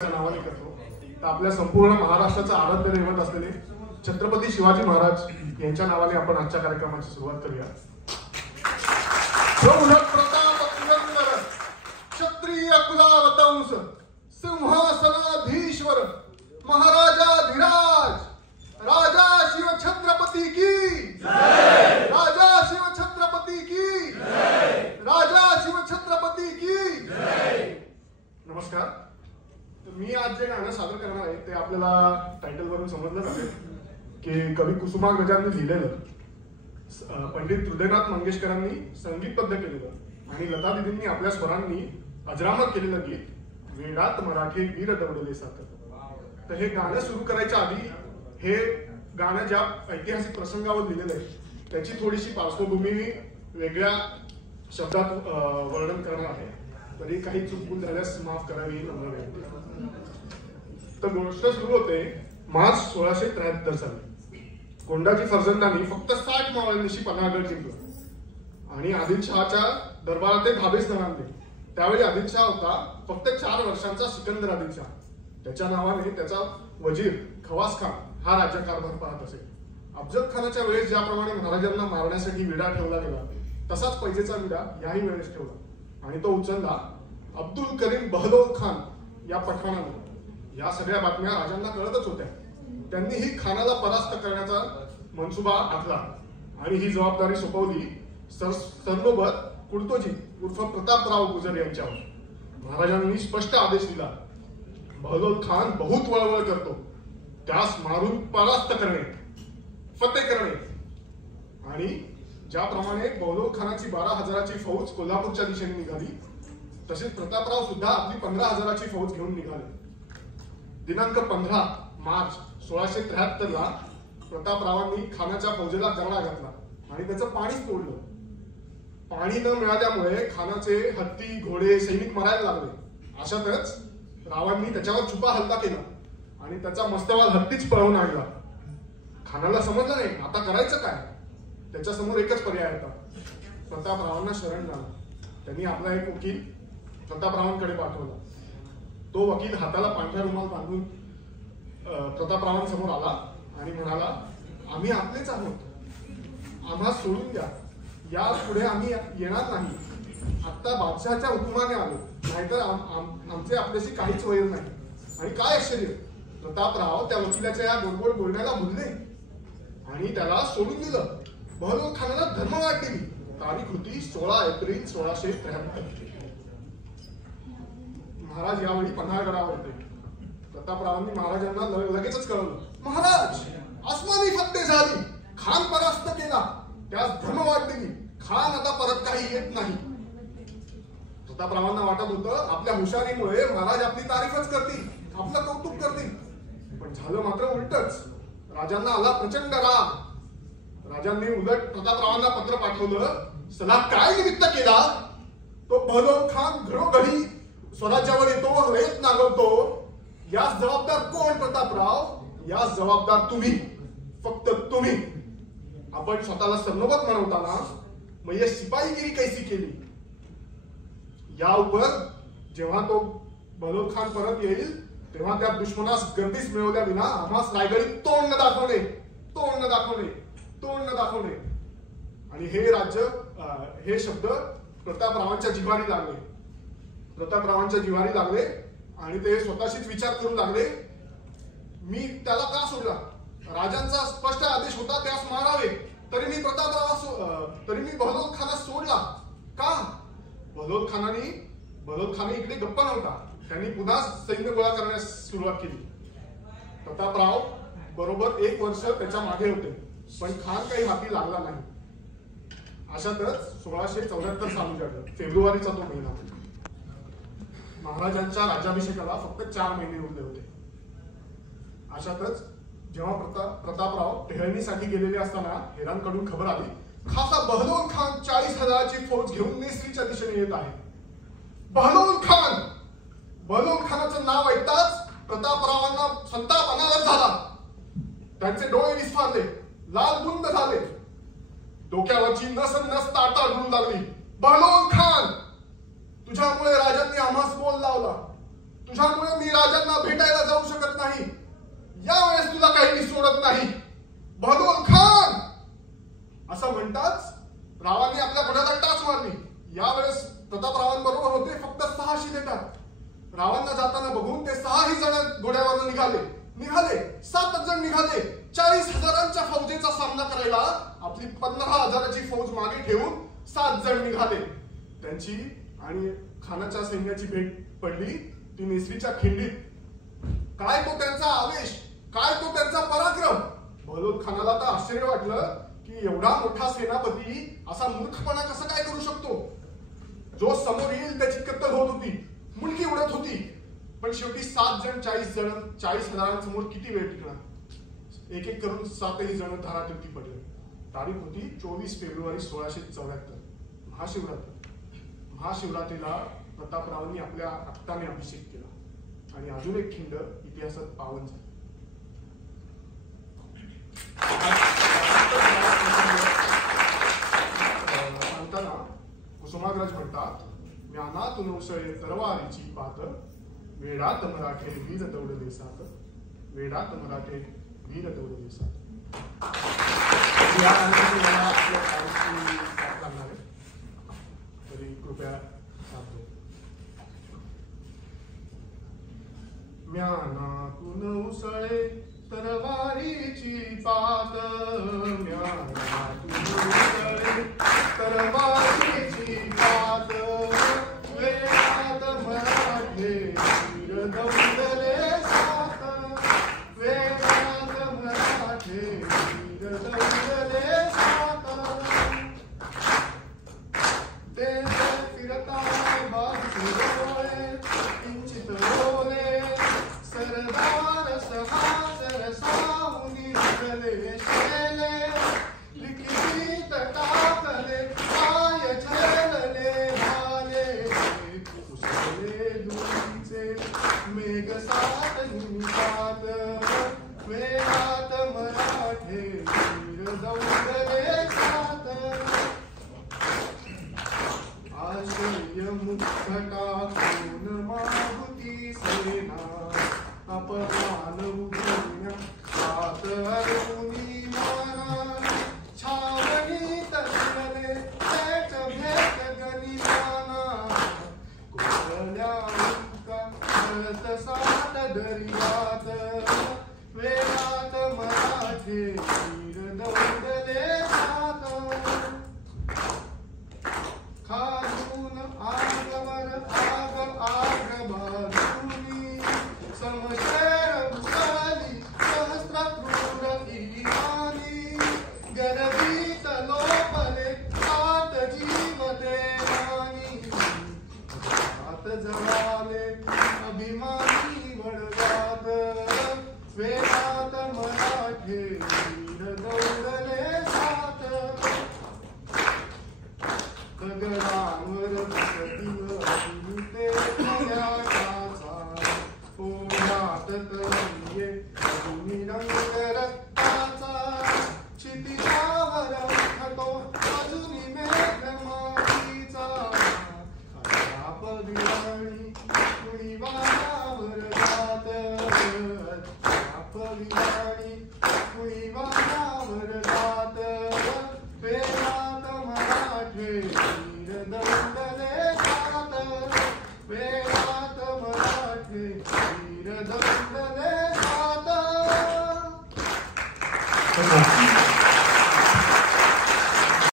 नावाने करतो तर आपल्या संपूर्ण महाराष्ट्राचा आराध्य दैवत असलेले छत्रपती शिवाजी महाराज यांच्या नावाने आपण आजच्या कार्यक्रमाची सुरुवात करूया। प्रताप पुरंदर क्षत्रिय कुलावतंस सिंहासनाधीश्वर महाराजाधिराज राजा शिव छत्रपती की जय, राजा शिव छत्रपती की जय, राजा शिव छत्रपती की जय। नमस्कार। मी आज जे गाणं सादर करणार आहे ते आपल्याला टायटल वरून समजलं असेल की कवी कुसुमाग्रजांनी लिहिलेलं, पंडित हृदयनाथ मंगेशकरांनी संगीतबद्ध केलेलं आणि लता दीदींनी आपल्या स्वरांनी अजरामर केलेलं गीत वेडात मराठी वीर दौडले सारखं। तर हे गाणं सुरू करायच्या आधी हे गाणं ज्या ऐतिहासिक प्रसंगावर लिहिलेलं आहे त्याची थोडीशी पार्श्वभूमी वेगळ्या शब्दात वर्णन करणार आहे, तरी काही चुकून झाल्यास माफ करावी नम्र विनंती। तर गोष्ट सुरू होते मार्च 1673 साली। कोंडाजी फर्जंदांनी फक्त 60 मावळ्यांनिशी पन्हाळगड जिंकलं आणि आदिलशहाच्या दरबारात ते धाबेस आणले। त्यावेळी आदिलशहा होता फक्त 4 वर्षांचा सिकंदर आदिलशहा। त्याच्या नावाने त्याचा वजीर खवास खान हा राज्यकारभार पाहत असे। अफजल खानाच्या वेळेस ज्याप्रमाणे महाराजांना मारण्यासाठी विडा ठेवला गेला तसाच पैजेचा विडा याही वेळेस ठेवला आणि तो उचलला अब्दुल करीम बहलोल खान या पठाणाने। या सगळ्या बातम्या राजांना कळतच होत्या। त्यांनी ही खानाला परास्त करण्याचा मनसुबा आखला आणि ही जबाबदारी सोपवली सरनोबत कुर्तोजी उर्फ प्रतापराव गुजर यांच्यावर। महाराजांनी स्पष्ट आदेश दिला, बहलोल खान बहुत वळवळ करतो, त्यास मारून परास्त करणे, फतेह करणे। आणि ज्याप्रमाणे बहलोल खानाची 12,000ची फौज कोल्हापूरच्या दिशेने निघाली तसेच प्रतापराव सुद्धा आपली 15,000ची फौज घेऊन निघाले। दिनांक 15 मार्च 1673 ला प्रतापरावांनी खानाच्या फौजेला दरडा घातला आणि त्याचं पाणीच तोडलं। पाणी न मिळाल्यामुळे खानाचे हत्ती घोडे सैनिक मरायला लागले। अशातच रावांनी त्याच्यावर छुपा हल्ला केला आणि त्याचा मस्तवाल हत्तीच पळवून आणला। खानाला समजलं नाही आता करायचं काय। त्याच्या समोर एकच पर्याय होता, प्रतापरावांना शरण जाणं। त्यांनी आपला एक वकील प्रतापरावांकडे पाठवला। तो वकील हाताला पांढरा रुमाल बांधून प्रतापरावांसमोर आला आणि म्हणाला, आम्ही आपलेच आहोत, आम्हा सोडून द्या, या पुढे आम्ही येणार नाही। आता बादशहाच्या हुकुमाने आलो, नाहीतर आमचे आपल्याशी काहीच वैर नाही। आणि काय आश्चर्य, प्रतापराव त्या वकिलाच्या या गोडगोड बोलण्याला भुलले आणि त्याला सोडून दिलं। बहलोल खानाला धर्मवाट दिली। तारीख होती 16 एप्रिल 1673। महाराज यावेळी पन्हाळगडावर होते। प्रतापरावांनी महाराजांना लगेचच कळवलं, महाराज आसमानी फत्ते झाली, खान परास्त केला, त्यास धर्मवाट दिली, खान आता परत काही येत नाही। प्रतापरावांना वाटत होतं आपल्या हुशारीमुळे महाराज आपली तारीफच करतील, आपलं कौतुक करतील, पण झालं मात्र उलटच। राजांना आला प्रचंड राग। राजांनी उलट प्रतापरावांना पत्र पाठवलं, सला काय निमित्त केला, तो बहलोल खान घरोघरी स्वराज्यावर येतो व रयत नागवतो, यास जबाबदार कोण प्रतापराव, यास जबाबदार तुम्ही, फक्त तुम्ही। आपण स्वतःला सरनोबत म्हणवताना मग शिपाईगिरी कैसी केली। या उपर जेव्हा तो बहलोल खान परत येईल तेव्हा त्या दुश्मनास गर्दीस मिळवल्या विना आम्हास रायगडी तोंड न दाखवणे, तोंड न दाखवणे, तोंड न दाखवणे। आणि हे राज्य हे शब्द प्रतापरावांच्या जिव्हारी लागले। प्रतापरावांच्या जिव्हारी लागले आणि ते स्वतःशीच विचार करू लागले, मी त्याला का सोडला, राजांचा स्पष्ट आदेश होता त्यास मारावे, तरी मी बहलोल खानास सोडला का। बहलोल खान इकडे गप्पा नव्हता, त्यांनी पुन्हा सैन्य गोळा करण्यास सुरुवात केली। प्रतापराव बरोबर 1 वर्ष त्याच्या मागे होते, पण खान काही हाती लागला नाही। अशातच 1674 साली फेब्रुवारीचा तो महिना, महाराजांच्या राज्याभिषेकाला फक्त 4 महिने उरले होते। अशातच जेव्हा प्रतापराव टेहळणीसाठी गेलेले असताना हेरांकडून खबर आली, खासा बहलोल खान 40,000ची फौज घेऊन नेसरीच्या दिशेने येत आहे। बहलोल खानाचं नाव ऐकताच प्रतापरावांना संताप अनावर झाला। त्यांचे डोळे विस्फारले, लाल बुंद झाले, डोक्यावरची नस ताटाडून लागली। बहलोल खान, तुझ्यामुळे राजांनी आम्हास बोल लावला, तुझ्यामुळे मी राजांना भेटायला जाऊ शकत नाही. यावेळेस तुला काही मी सोडत नाही. बहलोल खान असं म्हणताच रावांनी आपल्या घोड्याला टाच मारली. यावेळेस प्रतापरावांबरोबर होते फक्त 6 शिलेदार. रावांना जाताना बघून ते 6ही जण घोड्यावर निघाले. 7 जण निघाले. 40,000च्या फौजेचा सामना करायला आपली 15,000ची फौज मागे ठेवून 7 जण निघाले. त्यांची आणि खानाच्या सैन्याची भेट पडली ती नेसरीच्या खिंडीत. काय तो त्यांचा आवेश, काय तो त्यांचा पराक्रम. बहलोल खानाला तर आश्चर्य वाटलं की एवढा मोठा सेनापती असा मूर्खपणा कसा काय करू शकतो. जो समोर येईल त्याची कत्तल होत होती, मुंडकी उडत होती. पण शेवटी 7 जण 40,000समोर किती वेळ टिकणार. एक एक करून 7ही जण धारातीर्थी पडले. तारीख होती 24 फेब्रुवारी 1674, महाशिवरात्र. महाशिवरात्रीला प्रतापरावांनी आपल्या रक्ताने अभिषेक केला आणि अजून एक खिंड इतिहासात पावन झाली. सांगताना कुसुमाग्रज म्हणतात, म्यानात नवसळे तरवारीची पात, वेडात मराठे वीर दौडले सात, वेडात मराठे वीर दौडले सात. तरी कृपया साथ दो. म्यानातून उसळे तरवारीची पात, म्यानातून उसळे तरवारीची पात, वेडात मराठे वीर दौडले सात, वेडात मराठे वीर दौडले सात. ते फिरता बाजू डोळे किंचित डोळे, सरदार सहासर सावनी निघाले शेले, लिखित टाकले पाय छलले भाले, उसले दुरीचे मेघ सात निमिषात, वेडात मराठे वीर दौडले सात. आश्चर्य मुखटा कोण माहुती सेना, अपमान उठवण्या सात अरुणी मना, छावणी तसले पेट भेट गनिमाना, कोसल्या मुका भरत सात दर्यात, वेडात मराठे वीर दौडले सात. खालून आगवर आग बाजूनी, समशेर उसळली सहस्र क्रूर इमानी, गर्वीत लोपले सात जीव देवानी, सात जळाले अभिमानी वडगात, वेडात मराठे वीर दौडले सात. दगडांवर दिव ते खऱ्याचा, ओढ्यात तरंगे अजूनी रंग रक्ताचा, क्षितिजावर उठतो अजूनी मेघ मातीचा, अद्याप विराणी कुणी वानावर जात, अद्याप विराणी कुणी वानावर जात, वेडात मराठे वीर दौडले सात, वेडात मराठे वीर दौडले